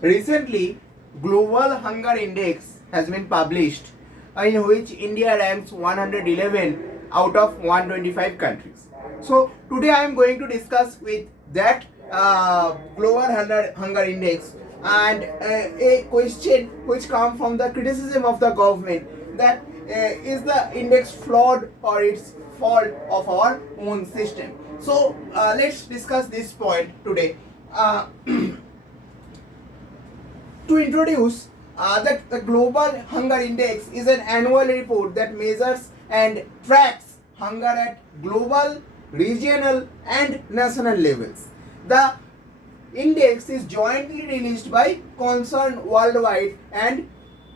Recently, Global Hunger Index has been published, in which India ranks 111 out of 125 countries. So today I am going to discuss with that Global Hunger Index and a question which comes from the criticism of the government, that is the index flawed or it's fault of our own system. So let's discuss this point today. To introduce that the Global Hunger Index is an annual report that measures and tracks hunger at global, regional, and national levels. The index is jointly released by Concern Worldwide and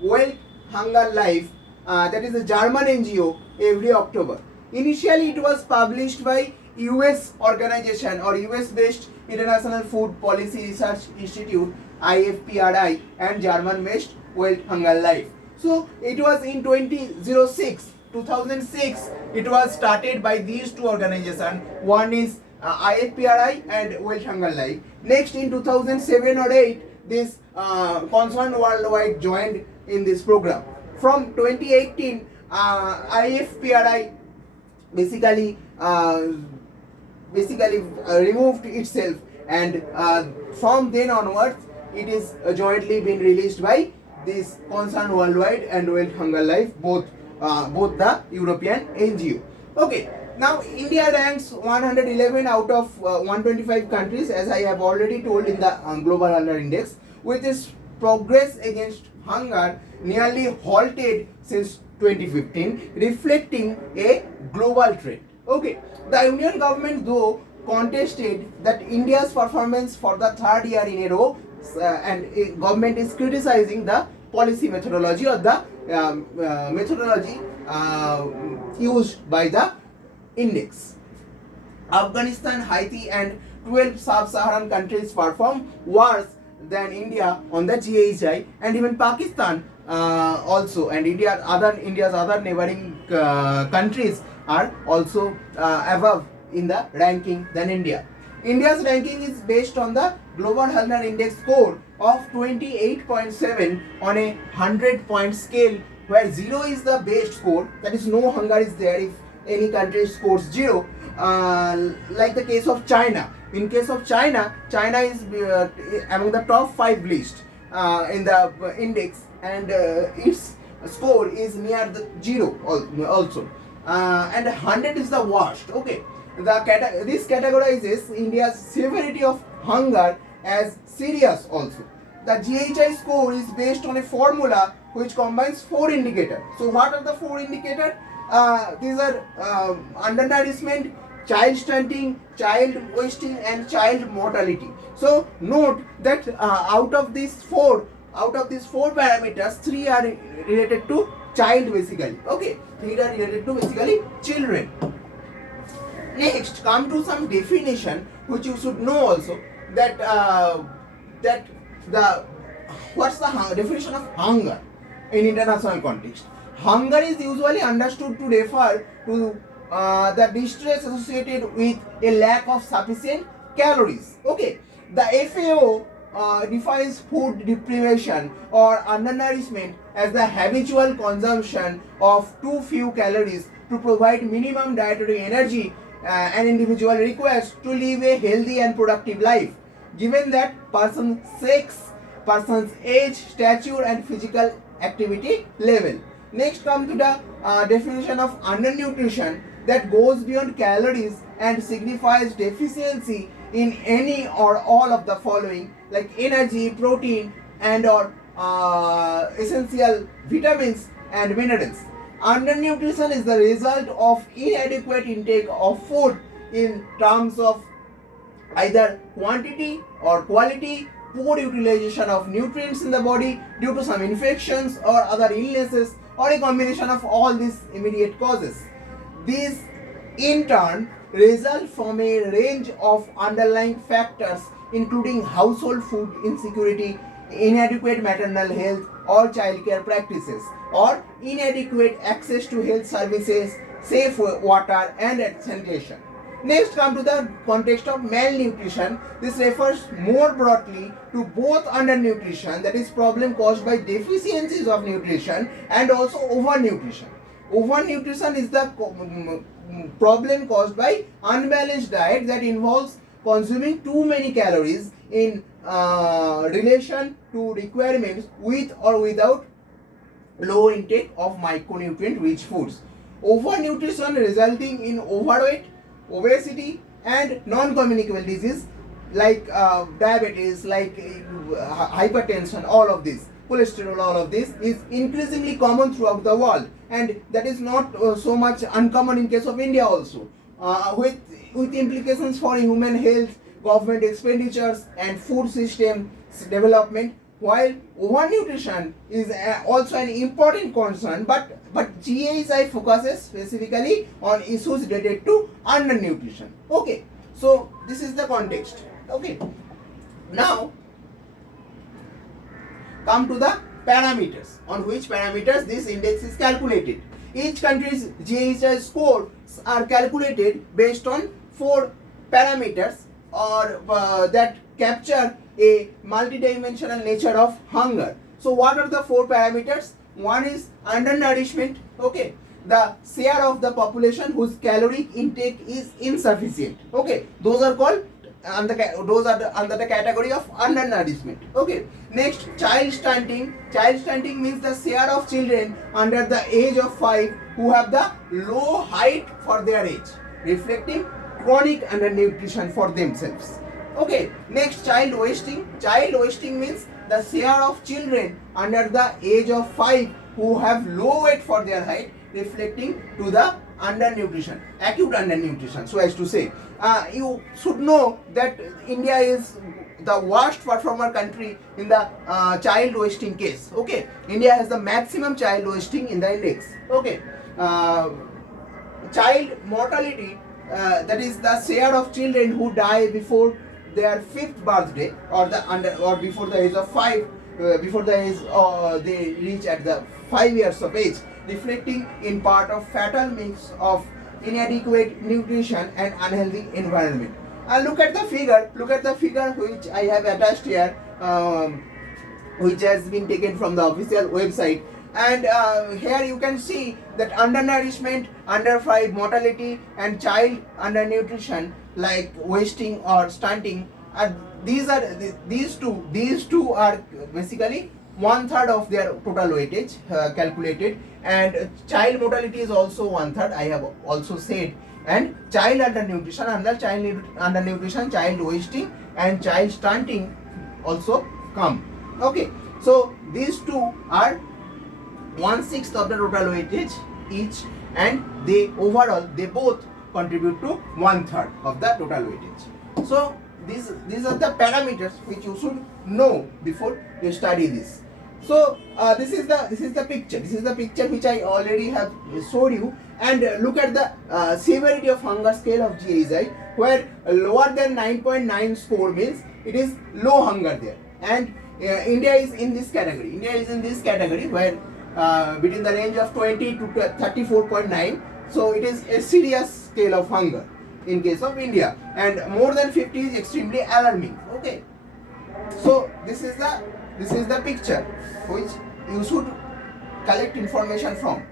World Hunger Life, that is a German NGO, every October. Initially, it was published by US organization or US based International Food Policy Research Institute, IFPRI, and German based World Hunger Life. So it was in 2006, it was started by these two organizations. One is IFPRI and World Hunger Life. Next in 2007 or 8, this Concern Worldwide joined in this program. From 2018, IFPRI basically removed itself, and from then onwards it is jointly been released by this Concern Worldwide and World Hunger Life, both the European NGO. Okay, now India ranks 111 out of 125 countries, as I have already told in the Global Hunger Index, with its progress against hunger nearly halted since 2015, reflecting a global trend. Okay, the Union government though contested that India's performance for the third year in a row, and government is criticizing the policy methodology or the methodology used by the index. Afghanistan, Haiti, and 12 sub-Saharan countries perform worse than India on the GHI, and even Pakistan also, and India's other neighboring countries are also above in the ranking than India. India's ranking is based on the Global Hunger Index score of 28.7 on a 100-point scale, where 0 is the best score, that is no hunger is there if any country scores 0, like the case of China. In case of China, China is among the top 5 list in the index, and its score is near the 0 also, and 100 is the worst. Okay, this categorizes India's severity of hunger as serious also. The GHI score is based on a formula which combines 4 indicators. So what are the 4 indicators? These are undernourishment, child stunting, child wasting, and child mortality. So note that out of these four parameters, 3 are related to child basically. Okay, 3 are related to basically children. Next, come to some definition which you should know also, that what's the definition of hunger in international context. Hunger is usually understood to refer to the distress associated with a lack of sufficient calories. Okay, the FAO defines food deprivation or undernourishment as the habitual consumption of too few calories to provide minimum dietary energy an individual requires to live a healthy and productive life, given that person's sex, person's age, stature, and physical activity level. Next come to the definition of undernutrition, that goes beyond calories and signifies deficiency in any or all of the following, like energy, protein, and or essential vitamins and minerals. Undernutrition is the result of inadequate intake of food in terms of either quantity or quality, poor utilization of nutrients in the body due to some infections or other illnesses, or a combination of all these immediate causes. These in turn result from a range of underlying factors including household food insecurity, inadequate maternal health or childcare practices, or inadequate access to health services, safe water and sanitation. Next, come to the context of malnutrition. This refers more broadly to both undernutrition, that is problem caused by deficiencies of nutrition, and also overnutrition. Overnutrition is the problem caused by unbalanced diet that involves consuming too many calories in relation to requirements with or without low intake of micronutrient rich foods. Overnutrition resulting in overweight, obesity, and non-communicable disease like diabetes, like hypertension, all of this, cholesterol, all of this is increasingly common throughout the world, and that is not so much uncommon in case of India also, with implications for human health, government expenditures, and food system development. While overnutrition is also an important concern, but GASI focuses specifically on issues related to undernutrition. Okay, so this is the context. Okay, now come to the parameters, on which parameters this index is calculated. Each country's GASI scores are calculated based on 4 parameters or that capture a multidimensional nature of hunger. So what are the 4 parameters? One is undernourishment, okay, the share of the population whose caloric intake is insufficient, okay, those are called under the category of undernourishment. Okay, next, child stunting. Child stunting means the share of children under the age of 5 who have the low height for their age, reflecting chronic undernutrition for themselves. Okay, next, child wasting. Child wasting means the share of children under the age of 5 who have low weight for their height, reflecting to the undernutrition, acute undernutrition, so as to say. You should know that India is the worst performer country in the child wasting case. Okay, India has the maximum child wasting in the index. Okay, child mortality, that is the share of children who die before their 5th birthday, or before the age of 5, before the age they reach at the 5 years of age, reflecting in part of fatal mix of inadequate nutrition and unhealthy environment. Look at the figure. Look at the figure which I have attached here, which has been taken from the official website. And here you can see that undernourishment, under 5 mortality, and child undernutrition like wasting or stunting. These two are basically 1/3 of their total weightage calculated, and child mortality is also 1/3. I have also said, and child undernutrition, undernutrition, child wasting, and child stunting also come. Okay, so these two are 1/6 of the total weightage each, and they both contribute to 1/3 of the total weightage. So these are the parameters which you should know before you study this. So this is the picture. This is the picture which I already have showed you. And look at the severity of hunger scale of GASI, where lower than 9.9 score means it is low hunger there. And India is in this category. India is in this category where between the range of 20 to 34.9. So it is a serious scale of hunger in case of India, and more than 50 is extremely alarming. Okay, so this is the picture which you should collect information from.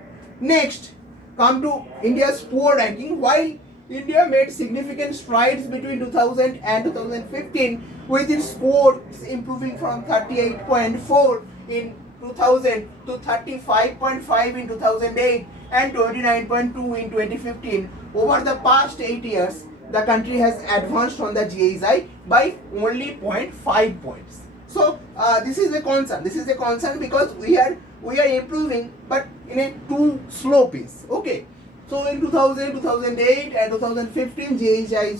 Next, come to India's poor ranking. While India made significant strides between 2000 and 2015, with its score improving from 38.4 in 2000 to 35.5 in 2008 and 29.2 in 2015. Over the past 8 years, the country has advanced on the GASI by only 0.5 points. So this is a concern. This is a concern because we are improving, but in a too slow pace. Okay. So in 2000, 2008 and 2015, GASI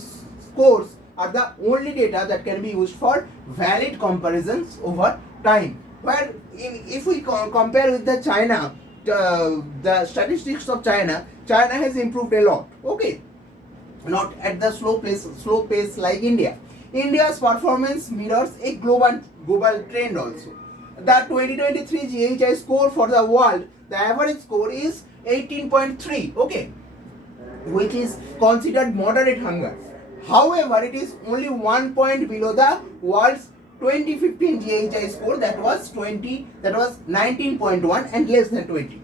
scores are the only data that can be used for valid comparisons over time. Where if we compare with the China, the statistics of China has improved a lot. Okay, not at the slow pace like India. India's performance mirrors a global trend also. The 2023 GHI score for the world, the average score is 18.3. Okay, which is considered moderate hunger. However, it is only 1 point below the world's 2015 GHI score, that was 19.1 and less than 20.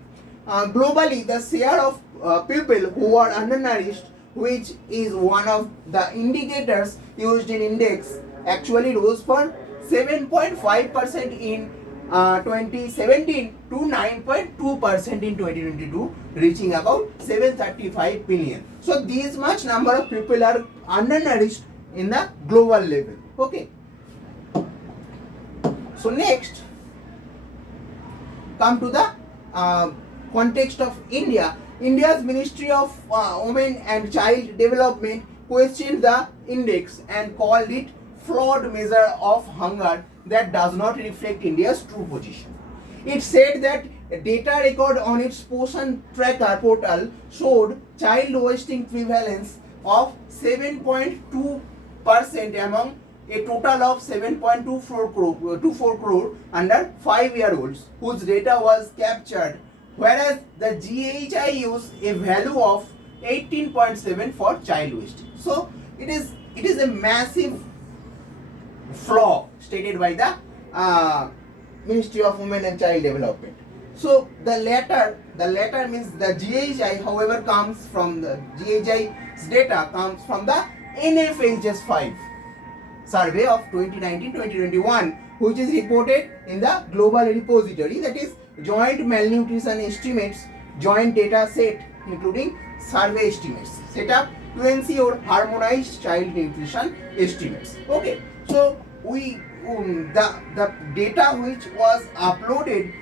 Globally, the share of people who are undernourished, which is one of the indicators used in index, actually rose from 7.5% in 2017 to 9.2% in 2022, reaching about 735 billion. So this much number of people are undernourished in the global level. Okay. So next, come to the context of India. India's Ministry of Women and Child Development questioned the index and called it flawed measure of hunger that does not reflect India's true position. It said that data record on its portion tracker portal showed child wasting prevalence of 7.2% among a total of 7.24 crore under 5-year-olds whose data was captured, whereas the GHI used a value of 18.7 for child wasting. So it is a massive flaw stated by the Ministry of Women and Child Development. So the latter means the GHI, however, comes from the GHI's data comes from the NFHS 5 survey of 2019-2021, which is reported in the global repository, that is Joint Malnutrition Estimates Joint Data Set, including survey estimates set up to ensure harmonized child nutrition estimates. Okay, so we the data which was uploaded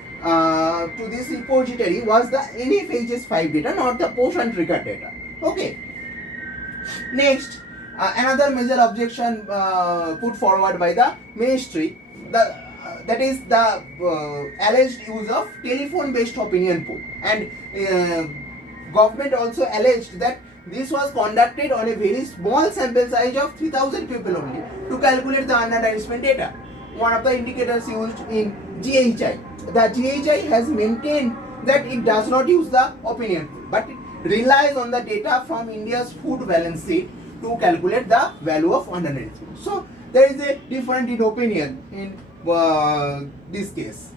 to this repository was the NFHS 5 data, not the portion tracker data. Okay. Next, another major objection put forward by the ministry, that is the alleged use of telephone-based opinion poll, and government also alleged that this was conducted on a very small sample size of 3,000 people only to calculate the undernourishment data, one of the indicators used in GHI. The GHI has maintained that it does not use the opinion poll, but it relies on the data from India's food balance sheet to calculate the value of undernourishment. So there is a difference in opinion in this case.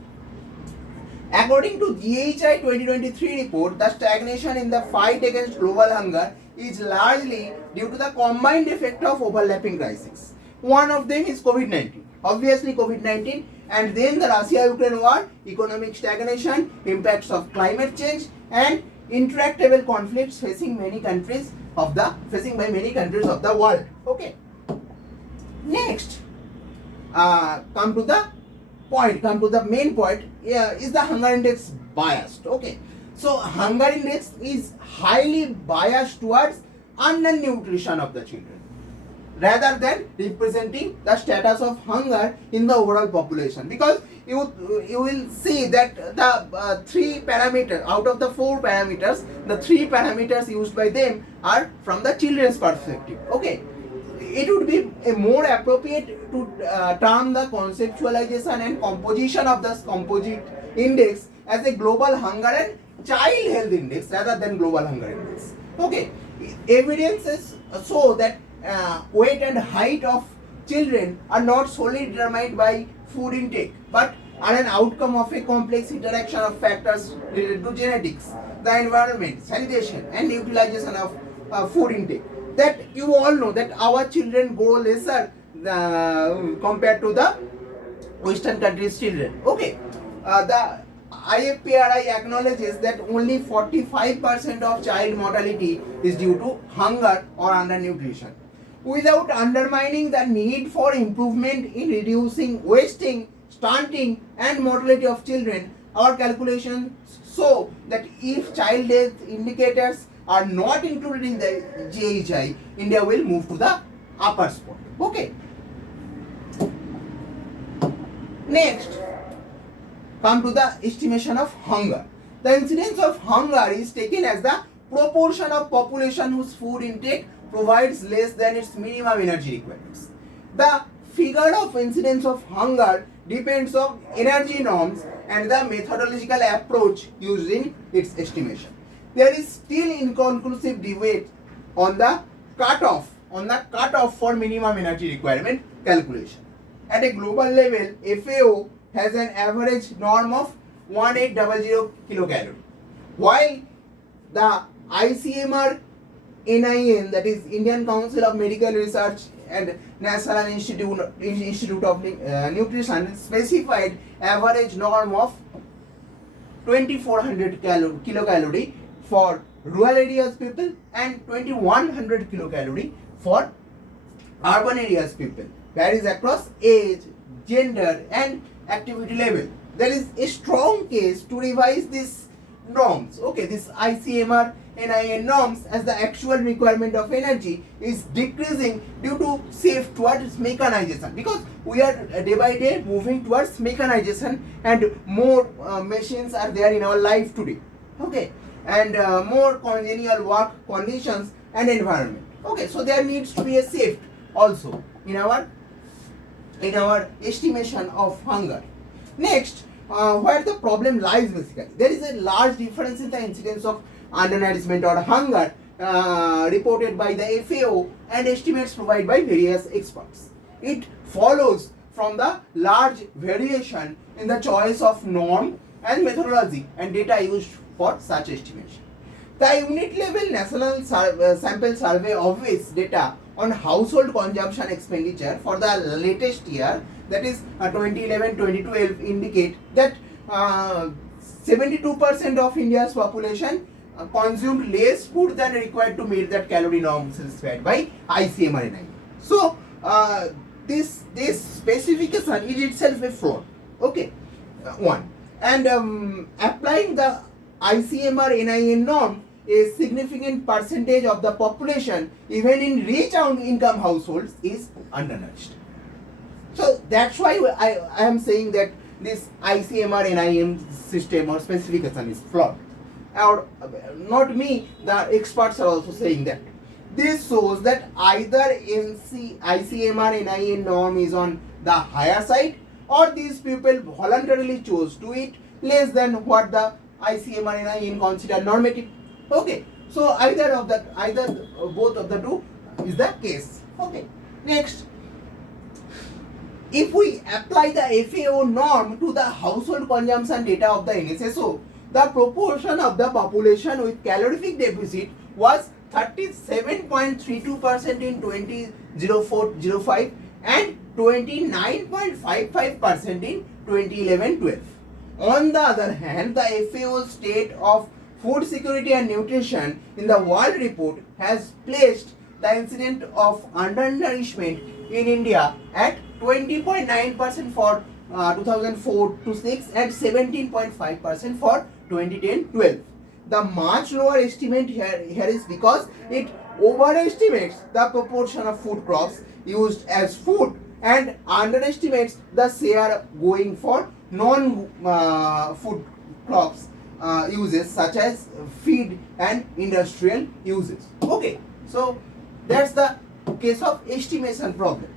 According to GHI 2023 report, the stagnation in the fight against global hunger is largely due to the combined effect of overlapping crises. One of them is COVID-19. Obviously COVID-19, and then the Russia-Ukraine war, economic stagnation, impacts of climate change, and intractable conflicts facing by many countries of the world. Okay. Next, come to the main point. Is the hunger index biased? Okay, so hunger index is highly biased towards undernutrition of the children rather than representing the status of hunger in the overall population, because you will see that the 3 parameters out of the 4 parameters, the 3 parameters used by them are from the children's perspective. Okay, it would be more appropriate to term the conceptualization and composition of the composite index as a global hunger and child health index rather than global hunger index. Okay, evidences show that weight and height of children are not solely determined by food intake, but are an outcome of a complex interaction of factors related to genetics, the environment, sanitation, and utilization of food intake. That you all know that our children grow lesser compared to the Western countries' children. Okay, the IFPRI acknowledges that only 45% of child mortality is due to hunger or undernutrition. Without undermining the need for improvement in reducing wasting, stunting, and mortality of children, our calculations show that if child death indicators are not included in the GHI, India will move to the upper spot. Okay. Next, come to the estimation of hunger. The incidence of hunger is taken as the proportion of population whose food intake provides less than its minimum energy requirements. The figure of incidence of hunger depends on energy norms and the methodological approach used in its estimation. there is still inconclusive debate on the cutoff for minimum energy requirement calculation. At a global level, FAO has an average norm of 1800 kilocalorie, while the ICMR NIN, that is Indian Council of Medical Research and National Institute of Nutrition, specified average norm of 2400 kilocalorie for rural areas people and 2100 kilocalorie for urban areas people. Varies across age, gender and activity level. There is a strong case to revise these norms. Okay, this ICMR NIN norms, as the actual requirement of energy is decreasing due to shift towards mechanization, because we are day by day moving towards mechanization and more machines are there in our life today. Okay, and more congenial work conditions and environment. Okay, so there needs to be a shift also in our estimation of hunger. Next, where the problem lies basically, there is a large difference in the incidence of undernourishment or hunger reported by the FAO and estimates provided by various experts. It follows from the large variation in the choice of norm and methodology and data used for such estimation. The unit level national sample survey office data on household consumption expenditure for the latest year, that is 2011-2012, indicate that 72% of India's population consumed less food than required to meet that calorie norm specified by ICMR NIN. So this specification is itself a fraud. Okay, one, and applying the ICMR NIN norm, a significant percentage of the population, even in rich income households, is undernourished. So that's why I am saying that this ICMR NIN system or specification is flawed. Or not me, the experts are also saying that. This shows that either ICMR NIN norm is on the higher side, or these people voluntarily chose to eat less than what the ICMR NIN consider normative. Okay, so either both of the two is the case. Okay, next, if we apply the FAO norm to the household consumption data of the NSSO, the proportion of the population with calorific deficit was 37.32% in 2004-05 and 29.55% in 2011-12. On the other hand, the FAO State of Food Security and Nutrition in the World Report has placed the incidence of undernourishment in India at 20.9% for 2004-06 and 17.5% for 2010-12. The much lower estimate here is because it overestimates the proportion of food crops used as food and underestimates the share going for non-food crops uses such as feed and industrial uses. Okay, so that's the case of estimation problem.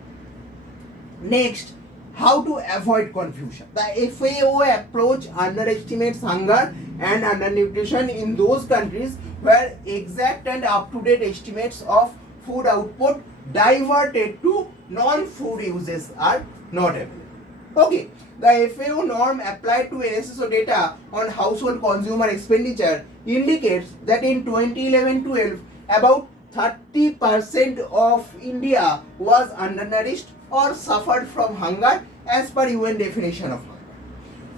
Next, how to avoid confusion. The FAO approach underestimates hunger and undernutrition in those countries where exact and up-to-date estimates of food output diverted to non-food uses are not available. Okay, the FAO norm applied to NSSO data on household consumer expenditure indicates that in 2011-12, about 30% of India was undernourished or suffered from hunger as per UN definition of hunger.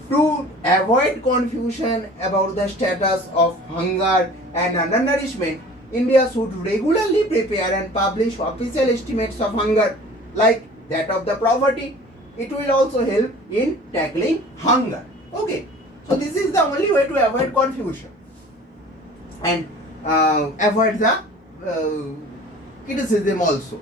To avoid confusion about the status of hunger and undernourishment, India should regularly prepare and publish official estimates of hunger like that of the poverty. It will also help in tackling hunger. Okay, so this is the only way to avoid confusion and avoid the criticism also.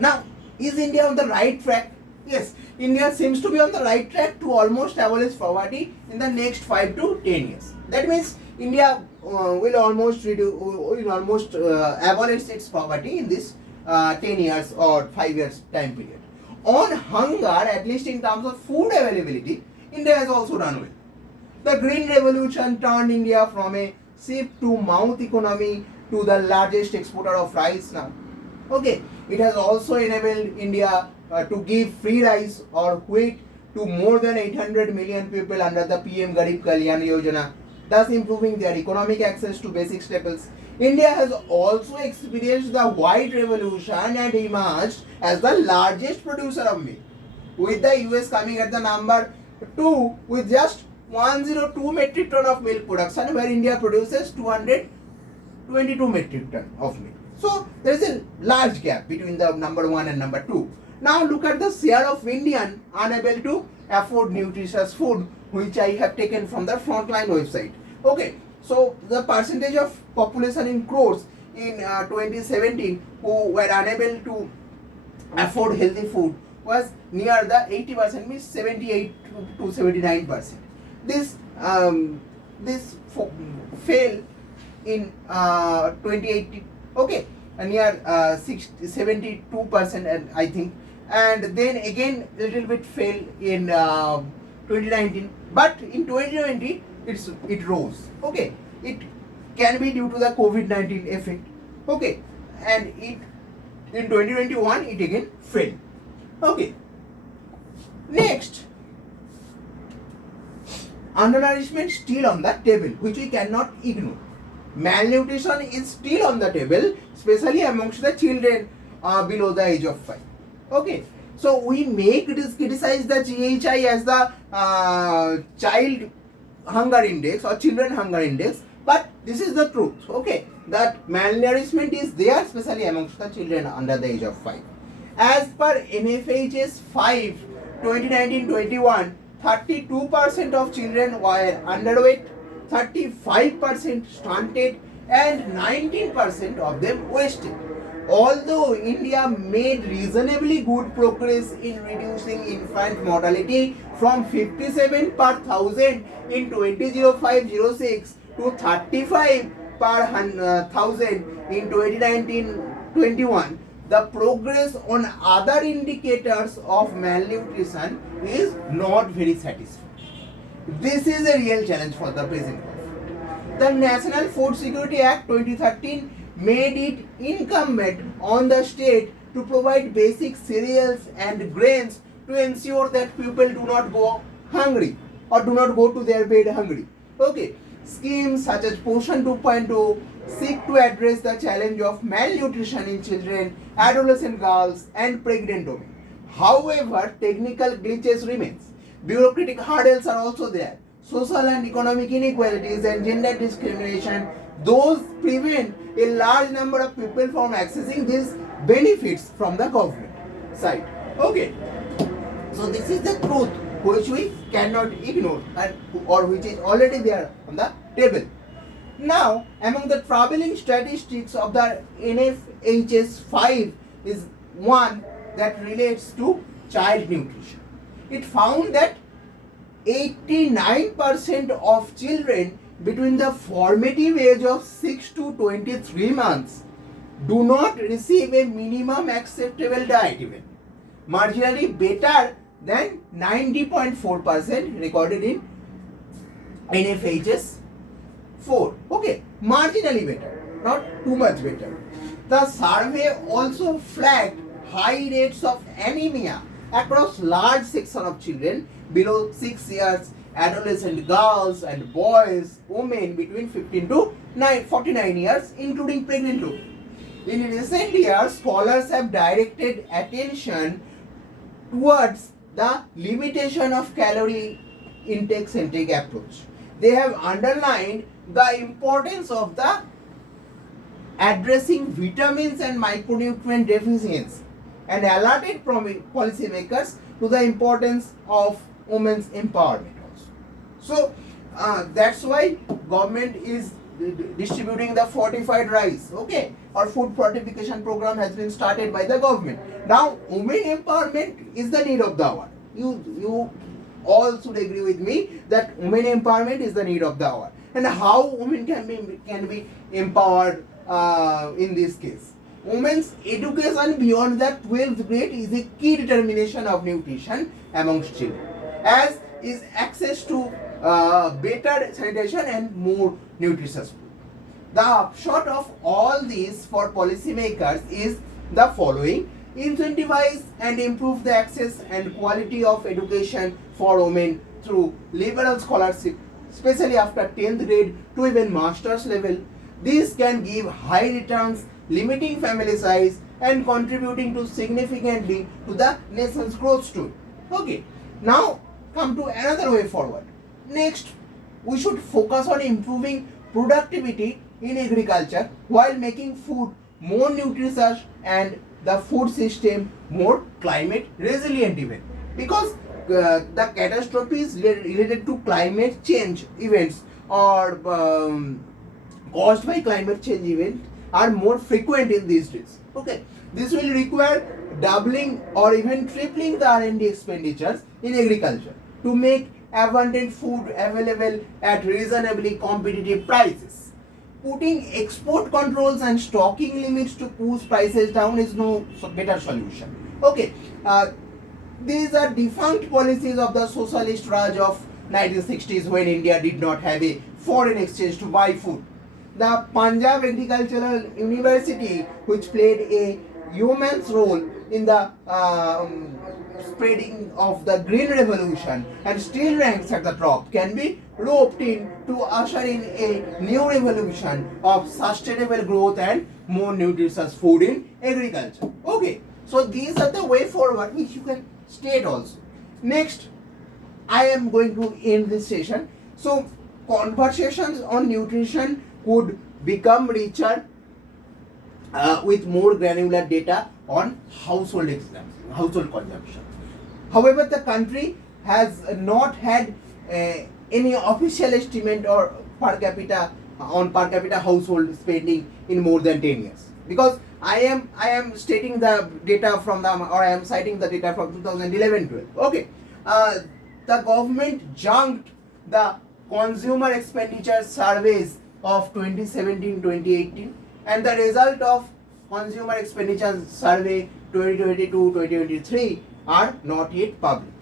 Now, is India on the right track? Yes, India seems to be on the right track to almost abolish poverty in the next 5 to 10 years. That means India will almost abolish its poverty in this 10 years or 5 years time period. On hunger, at least in terms of food availability, India has also done well. The Green Revolution turned India from a ship to mouth economy to the largest exporter of rice now. Okay, it has also enabled India to give free rice or wheat to more than 800 million people under the PM Garib Kalyan Yojana, thus improving their economic access to basic staples. India has also experienced the white revolution and emerged as the largest producer of milk, with the US coming at the number 2 with just 102 metric ton of milk production, where India produces 222 metric ton of milk. So there is a large gap between the number 1 and number 2. Now look at the share of Indian unable to afford nutritious food, which I have taken from the Frontline website. Okay, so the percentage of population in crores in 2017 who were unable to afford healthy food was near the 80%, means 78 to 79%. This fell in 2018. Okay, near 72%, and I think, and then again a little bit fell in 2019, but in 2020 it rose. Okay, it can be due to the COVID-19 effect. Okay, and it in 2021 it again fell. Okay, next, undernourishment still on the table, which we cannot ignore. Malnutrition is still on the table, especially amongst the children below the age of 5. Okay, so we may criticize the GHI as the child hunger index or children hunger index, but this is the truth. Okay, that malnourishment is there, especially amongst the children under the age of 5. As per NFHS 5 2019-21, 32% of children were underweight, 35% stunted, and 19% of them wasted. Although India made reasonably good progress in reducing infant mortality from 57 per thousand in 2005-06 to 35 per thousand in 2019-21, the progress on other indicators of malnutrition is not very satisfying. This is a real challenge for the present government. The National Food Security Act 2013 made it incumbent on the state to provide basic cereals and grains to ensure that people do not go hungry or do not go to their bed hungry. Okay, schemes such as Poshan 2.0 seek to address the challenge of malnutrition in children, adolescent girls, and pregnant women. However, technical glitches remains. Bureaucratic hurdles are also there. Social and economic inequalities and gender discrimination, those prevent a large number of people from accessing these benefits from the government side. Okay, so this is the truth which we cannot ignore, or which is already there on the table. Now, among the troubling statistics of the NFHS 5 is one that relates to child nutrition. It found that 89% of children between the formative age of 6 to 23 months do not receive a minimum acceptable diet even, marginally better than 90.4% recorded in NFHS 4. Okay, marginally better, not too much better. The survey also flagged high rates of anemia across large section of children below 6 years, adolescent girls and boys, women between 15 to 49 years, including pregnant women. In recent years, scholars have directed attention towards the limitation of calorie intake-centric approach. They have underlined the importance of the addressing vitamins and micronutrient deficiency and alerted policymakers to the importance of women's empowerment also. So that's why government is distributing the fortified rice, okay, or food fortification program has been started by the government. Now women empowerment is the need of the hour. You all should agree with me that women empowerment is the need of the hour. And how women can be empowered in this case? Women's education beyond the 12th grade is a key determination of nutrition amongst children, as is access to better sanitation and more nutritious food. The upshot of all these for policymakers is the following: incentivize and improve the access and quality of education for women through liberal scholarship, especially after 10th grade to even master's level. This can give high returns, limiting family size and contributing to significantly to the nation's growth story. Okay, now come to another way forward. Next, we should focus on improving productivity in agriculture while making food more nutritious and the food system more climate resilient even, because the catastrophes related to climate change events or caused by climate change events are more frequent in these days. Okay, this will require doubling or even tripling the R&D expenditures in agriculture to make abundant food available at reasonably competitive prices. Putting export controls and stocking limits to push prices down is no better solution. Okay, these are defunct policies of the socialist Raj of 1960s when India did not have a foreign exchange to buy food. The Punjab Agricultural University, which played a yeoman's role in the spreading of the Green Revolution and still ranks at the top, can be roped in to usher in a new revolution of sustainable growth and more nutritious food in agriculture. Okay, so these are the way forward which you can state also. Next, I am going to end this session. So conversations on nutrition could become richer with more granular data on household consumption. However, the country has not had any official estimate or per capita household spending in more than 10 years, because I am stating the data from the, or I am citing the data from 2011-12. Okay, the government junked the consumer expenditure surveys of 2017-2018, and the result of consumer expenditure survey 2022-2023 are not yet public.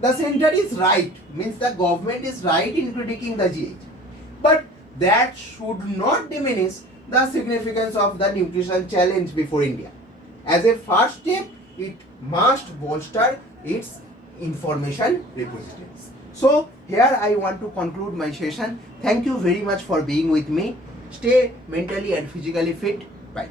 The center is right, means the government is right in critiquing the GH, but that should not diminish the significance of the nutrition challenge before India. As a first step, it must bolster its information repositories. So here I want to conclude my session. Thank you very much for being with me. Stay mentally and physically fit. Bye.